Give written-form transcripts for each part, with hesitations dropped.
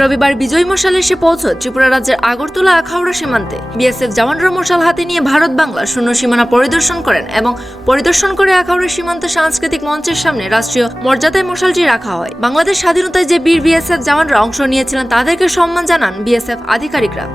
রবিবার বিজয় মশাল এসে পৌঁছয় ত্রিপুরা রাজ্যের আগরতলা আখাউড়া সীমান্তে। বিএসএফ জওয়ানরা মশাল হাতে নিয়ে ভারত বাংলা শূন্য সীমানা পরিদর্শন করেন এবং পরিদর্শন করে আখাউড়া সীমান্ত সাংস্কৃতিক মঞ্চের সামনে রাষ্ট্রীয় মর্যাদায় মশালটি রাখা হয়। বাংলাদেশ স্বাধীনতায় যে বীর বিএসএফ জওয়ানরা অংশ নিয়েছিলেন তাদেরকে সম্মান জানান বিএসএফ আধিকারিকরা।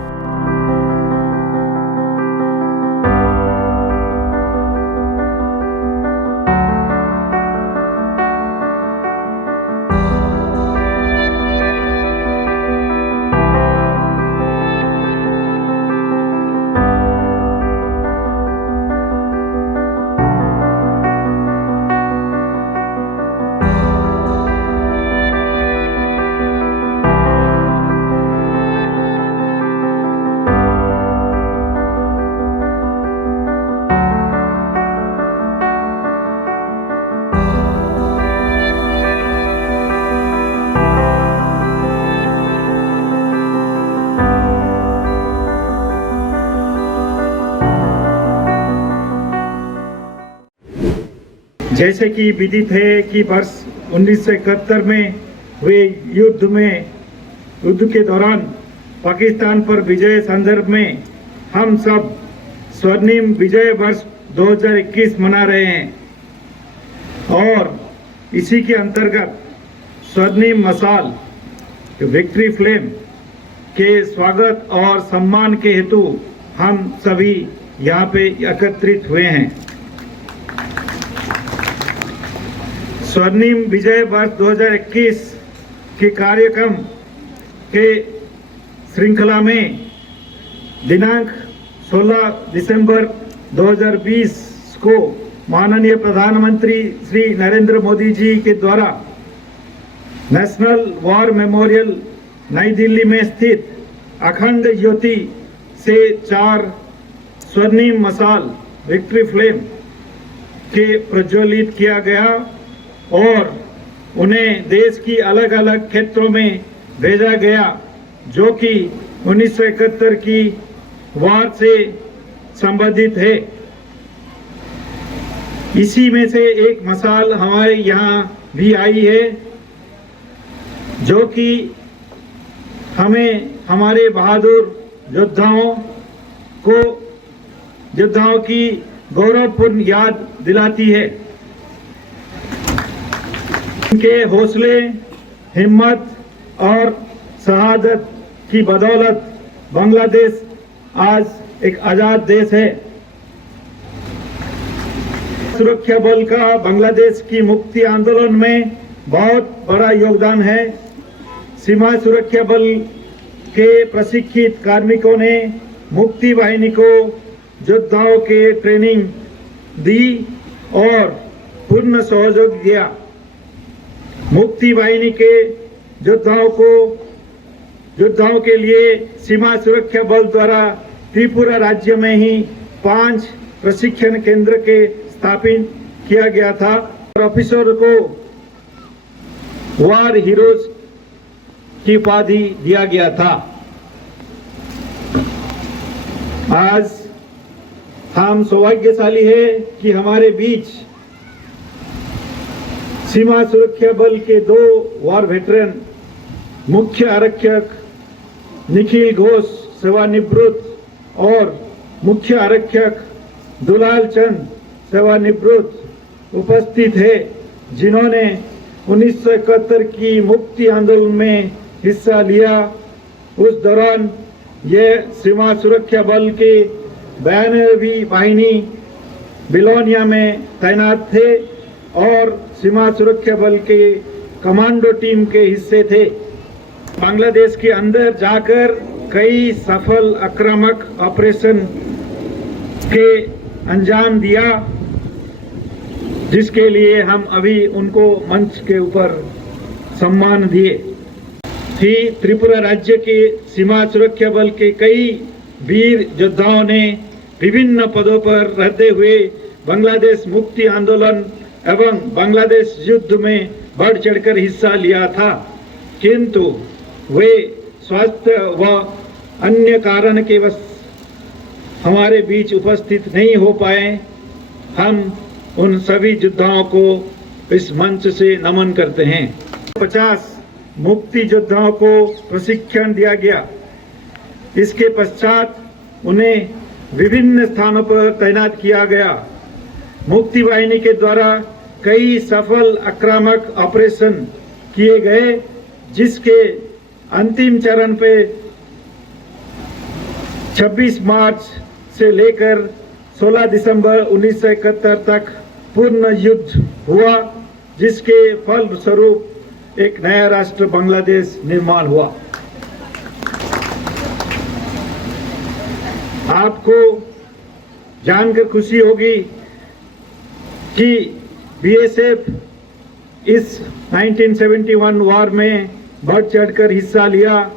जैसे कि विदित है कि वर्ष 1971 में हुए युद्ध के दौरान पाकिस्तान पर विजय संदर्भ में हम सब स्वर्णिम विजय वर्ष 2021 मना रहे हैं और इसी के अंतर्गत स्वर्णिम मशाल विक्ट्री फ्लेम के स्वागत और सम्मान के हेतु हम सभी यहाँ पे एकत्रित हुए हैं। स्वर्णिम विजय वर्ष 2021 के कार्यक्रम के श्रृंखला में दिनांक 16 दिसंबर 2020 को माननीय प्रधानमंत्री श्री नरेंद्र मोदी जी के द्वारा नेशनल वॉर मेमोरियल नई दिल्ली में स्थित अखंड ज्योति से 4 स्वर्णिम मशाल विक्ट्री फ्लेम के प्रज्वलित किया गया और उन्हें देश की अलग अलग क्षेत्रों में भेजा गया जो कि 1971 की वार से संबंधित है। इसी में से एक मशाल हमारे यहाँ भी आई है जो कि हमें हमारे बहादुर योद्धाओं की गौरवपूर्ण याद दिलाती है। उनके हौसले, हिम्मत और शहादत की बदौलत बांग्लादेश आज एक आजाद देश है। सुरक्षा बल का बांग्लादेश की मुक्ति आंदोलन में बहुत बड़ा योगदान है। सीमा सुरक्षा बल के प्रशिक्षित कार्मिकों ने मुक्ति वाहिनी को योद्धाओं के ट्रेनिंग दी और पूर्ण सहयोग दिया। मुक्ति वाहिनी के योद्धाओं के लिए सीमा सुरक्षा बल द्वारा त्रिपुरा राज्य में ही 5 प्रशिक्षण केंद्र के स्थापित किया गया था और ऑफिसर को वार हीरोज की उपाधि दिया गया था। आज हम सौभाग्यशाली है कि हमारे बीच सीमा सुरक्षा बल के 2 वार वेटरन मुख्य आरक्षक निखिल घोष सेवानिवृत्त और मुख्य आरक्षक दुलाल चंद सेवानिवृत्त उपस्थित है जिन्होंने 1971 की मुक्ति आंदोलन में हिस्सा लिया। उस दौरान ये सीमा सुरक्षा बल के 92वीं वाहिनी बिलोनिया में तैनात थे और सीमा सुरक्षा बल के कमांडो टीम के हिस्से थे। बांग्लादेश के अंदर जाकर कई सफल आक्रामक ऑपरेशन के अंजाम दिया जिसके लिए हम अभी उनको मंच के ऊपर सम्मान दिए। थी त्रिपुरा राज्य के सीमा सुरक्षा बल के कई वीर योद्धाओं ने विभिन्न पदों पर रहते हुए बांग्लादेश मुक्ति आंदोलन एवं बांग्लादेश युद्ध में बढ़ चढ़कर हिस्सा लिया था, किंतु वे स्वास्थ्य व अन्य कारण के वश हमारे बीच उपस्थित नहीं हो पाए। हम उन सभी योद्धाओं को इस मंच से नमन करते हैं। 50 मुक्ति योद्धाओं को प्रशिक्षण दिया गया। इसके पश्चात उन्हें विभिन्न स्थानों पर तैनात किया गया। मुक्ति वाहिनी के द्वारा कई सफल आक्रामक ऑपरेशन किए गए, जिसके अंतिम चरण पे 26 मार्च से लेकर 16 दिसंबर 1971 तक पूर्ण युद्ध हुआ, जिसके फलस्वरूप एक नया राष्ट्र बांग्लादेश निर्माण हुआ। आपको जानकर खुशी होगी कि बीएसएफ इस 1971 वॉर में बढ़ चढ़कर हिस्सा लिया।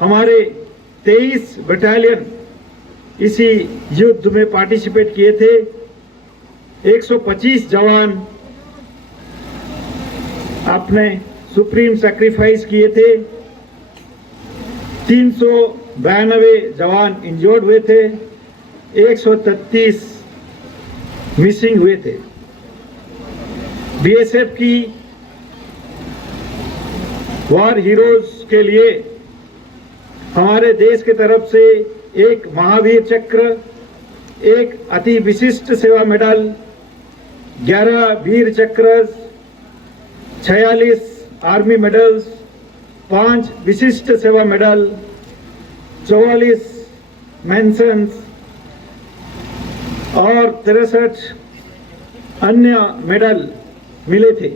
हमारे 23 बटालियन इसी युद्ध में पार्टिसिपेट किए थे। 125 जवान अपने सुप्रीम सैक्रिफाइस किए थे। 392 जवान इंजर्ड हुए थे। 133 मिसिंग हुए थे। बीएसएफ की वॉर हीरोज के लिए हमारे देश की तरफ से एक महावीर चक्र, एक अति विशिष्ट सेवा मेडल, 11 वीर चक्र, 46 आर्मी मेडल्स, 5 विशिष्ट सेवा मेडल, 44 मेंशंस और 63 अन्य मेडल मिले थे।